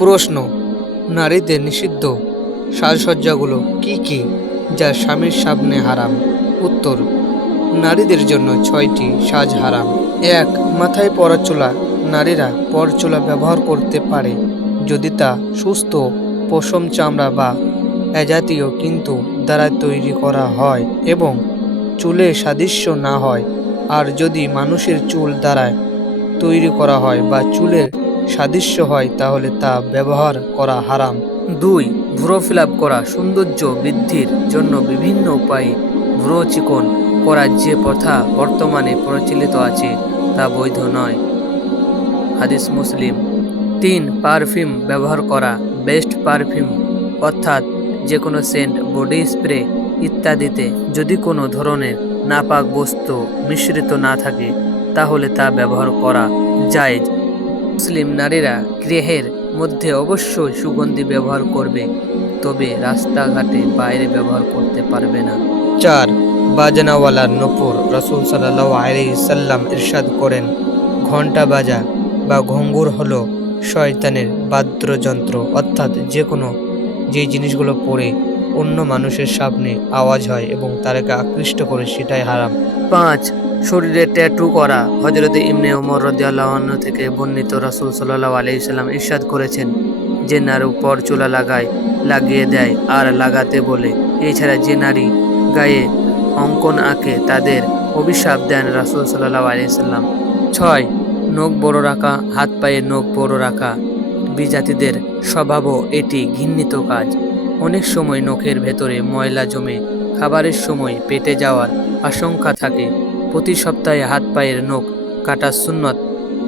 প্রশ্ন, নারীদের নিষিদ্ধ সাজসজ্জাগুলো কি কি যা স্বামীর সামনে হারাম? উত্তর, নারীদের জন্য 6টি সাজ হারাম। 1. মাথায় পরা চুলা। নারীরা পরচুলা ব্যবহার করতে পারে যদি তা সুস্থ পশম চামড়া বা এজাতীয় কিন্তু দ্বারা তৈরি করা হয় এবং চুলে সাদৃশ্য না হয়, আর যদি মানুষের চুল দ্বারা তৈরি করা হয় বা চুলের সাদৃশ্য হয় তাহলে তা ব্যবহার করা হারাম। 2. ভ্রু ফিল করা। সৌন্দর্য বৃদ্ধির জন্য বিভিন্ন উপায়ে ভ্রু চিকন করার যে প্রথা বর্তমানে প্রচলিত আছে তা বৈধ নয়। হাদিস মুসলিম। 3. পারফিউম ব্যবহার করা। বেস্ট পারফিউম অর্থাৎ যে কোনো সেন্ট, বডি স্প্রে ইত্যাদিতে যদি কোনো ধরনের নাপাক বস্তু মিশ্রিত না থাকে তাহলে তা ব্যবহার করা জায়েজ। মুসলিম নারীরা গৃহের মধ্যে অবশ্যই সুগন্ধি ব্যবহার করবে, তবে রাস্তাঘাটে বাইরে ব্যবহার করতে পারবে না। 4. বাজনাওয়ালার নূপুর। রাসূল সাল্লাল্লাহু আলাইহি সাল্লাম ইরশাদ করেন, ঘণ্টা বাজা বা ঘুঙুর হলো শয়তানের বাদ্যযন্ত্র, অর্থাৎ যে জিনিসগুলো পড়ে অন্য মানুষের সামনে আওয়াজ হয় এবং তাদেরকে আকৃষ্ট করে সেটাই হারাম। 5. শরীরে ট্যাটু করা। হযরত ইবনে ওমর রাদিয়াল্লাহু আনহু থেকে বর্ণিত, রাসূল সাল্লাল্লাহু আলাইহি সাল্লাম ইরশাদ করেছেন, যে নারী পরচুলা লাগিয়ে দেয় আর লাগাতে বলে, এছাড়া যে নারী গায়ে অঙ্কন আঁকে তাদের অভিশাপ দেন রাসূল সাল্লাল্লাহু আলাইহি সাল্লাম। 6. নখ বড় রাখা। হাত পায়ে নখ বড় রাখা বিজাতিদের স্বভাবও এটি ঘৃণিত কাজ। অনেক সময় নখের ভেতরে ময়লা জমে খাবারের সময় পেটে যাওয়ার আশঙ্কা থাকে। প্রতি সপ্তাহে হাত পায়ের নখ কাটা সুন্নত।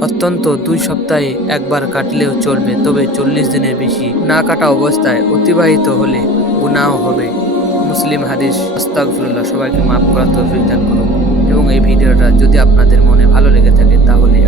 অত্যন্ত 2 সপ্তাহে একবার কাটলেও চলবে, তবে 40 দিনের বেশি না কাটা অবস্থায় অতিবাহিত হলে গুনাহ হবে। মুসলিম হাদিস। আস্তাগফিরুল্লাহ। সবাইকে মাফ করার তৌফিক দান করুন। এবং এই ভিডিওটা যদি আপনাদের মনে ভালো লেগে থাকে তাহলে